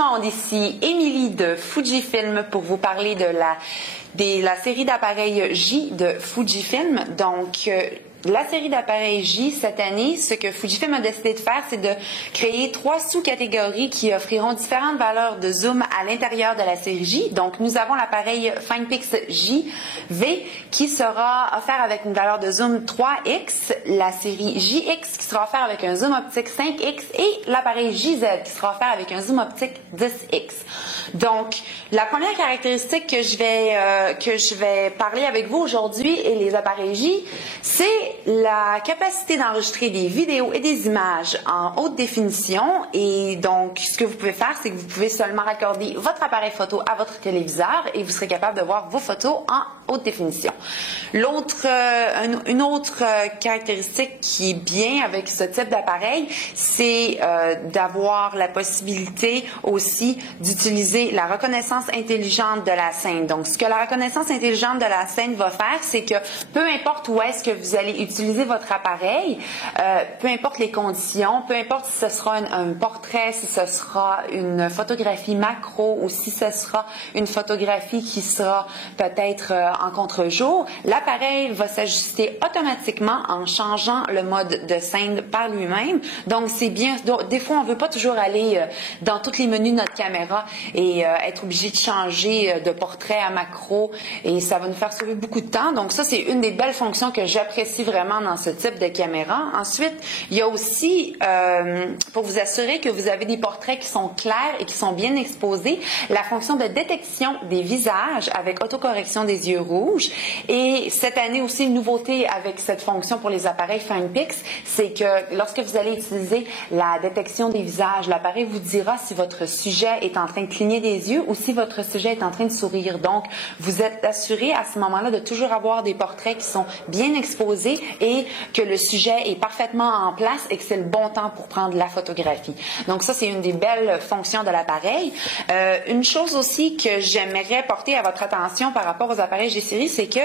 monde, ici Émilie de Fujifilm pour vous parler de la série d'appareils J de Fujifilm. Donc, la série d'appareils J, cette année, ce que Fujifilm a décidé de faire, c'est de créer 3 sous-catégories qui offriront différentes valeurs de zoom à l'intérieur de la série J. Donc, nous avons l'appareil FinePix J-V qui sera offert avec une valeur de zoom 3x, la série JX qui sera offert avec un zoom optique 5x et l'appareil JZ qui sera offert avec un zoom optique 10x. Donc, la première caractéristique que je vais parler avec vous aujourd'hui et les appareils J, c'est la capacité d'enregistrer des vidéos et des images en haute définition. Et donc, ce que vous pouvez faire, c'est que vous pouvez seulement raccorder votre appareil photo à votre téléviseur et vous serez capable de voir vos photos en haute définition. Une autre caractéristique qui est bien avec ce type d'appareil, c'est d'avoir la possibilité aussi d'utiliser la reconnaissance intelligente de la scène. Donc, ce que la reconnaissance intelligente de la scène va faire, c'est que peu importe où est-ce que vous allez utiliser votre appareil, peu importe les conditions, peu importe si ce sera un portrait, si ce sera une photographie macro ou si ce sera une photographie qui sera peut-être en contre-jour, l'appareil va s'ajuster automatiquement en changeant le mode de scène par lui-même. Donc, c'est bien. Des fois, on ne veut pas toujours aller dans tous les menus de notre caméra et être obligé de changer de portrait à macro et ça va nous faire sauver beaucoup de temps. Donc, ça, c'est une des belles fonctions que j'apprécie vraiment dans ce type de caméra. Ensuite, il y a aussi, pour vous assurer que vous avez des portraits qui sont clairs et qui sont bien exposés, la fonction de détection des visages avec autocorrection des yeux rouges. Et cette année aussi, une nouveauté avec cette fonction pour les appareils FinePix, c'est que lorsque vous allez utiliser la détection des visages, l'appareil vous dira si votre sujet est en train de cligner des yeux ou si votre sujet est en train de sourire. Donc, vous êtes assuré à ce moment-là de toujours avoir des portraits qui sont bien exposés et que le sujet est parfaitement en place et que c'est le bon temps pour prendre la photographie. Donc ça, c'est une des belles fonctions de l'appareil. Une chose aussi que j'aimerais porter à votre attention par rapport aux appareils G-Série, c'est que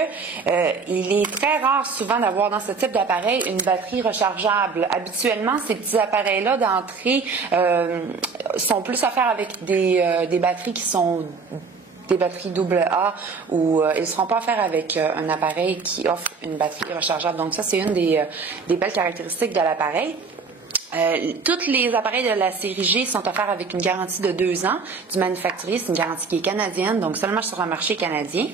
il est très rare souvent d'avoir dans ce type d'appareil une batterie rechargeable. Habituellement, ces petits appareils-là d'entrée sont plus à faire avec des batteries qui sont des batteries AA ou ils ne seront pas à faire avec un appareil qui offre une batterie rechargeable. Donc ça, c'est une des belles caractéristiques de l'appareil. Tous les appareils de la série G sont offerts avec une garantie de 2 ans du manufacturier. C'est une garantie qui est canadienne, donc seulement sur un marché canadien.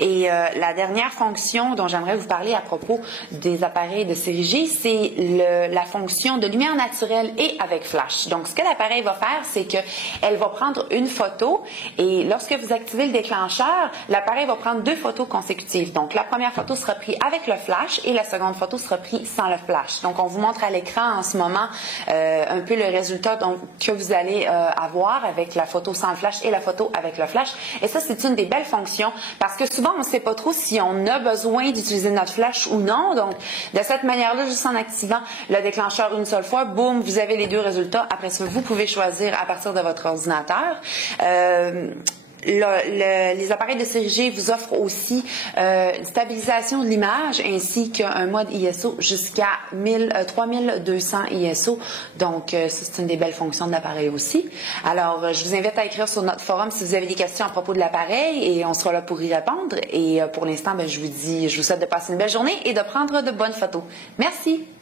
Et la dernière fonction dont j'aimerais vous parler à propos des appareils de série G, c'est la fonction de lumière naturelle et avec flash. Donc, ce que l'appareil va faire, c'est qu'elle va prendre une photo et lorsque vous activez le déclencheur, l'appareil va prendre 2 photos consécutives. Donc, la première photo sera prise avec le flash et la seconde photo sera prise sans le flash. Donc, on vous montre à l'écran en ce moment un peu le résultat que vous allez avoir avec la photo sans le flash et la photo avec le flash. Et ça, c'est une des belles fonctions parce que souvent, on ne sait pas trop si on a besoin d'utiliser notre flash ou non. Donc, de cette manière-là, juste en activant le déclencheur une seule fois, boum, vous avez les 2 résultats. Après ça, vous pouvez choisir à partir de votre ordinateur. Les appareils de série G vous offrent aussi une stabilisation de l'image ainsi qu'un mode ISO jusqu'à 3200 ISO. Donc, ça, c'est une des belles fonctions de l'appareil aussi. Alors, je vous invite à écrire sur notre forum si vous avez des questions à propos de l'appareil et on sera là pour y répondre. Et pour l'instant, je vous souhaite de passer une belle journée et de prendre de bonnes photos. Merci!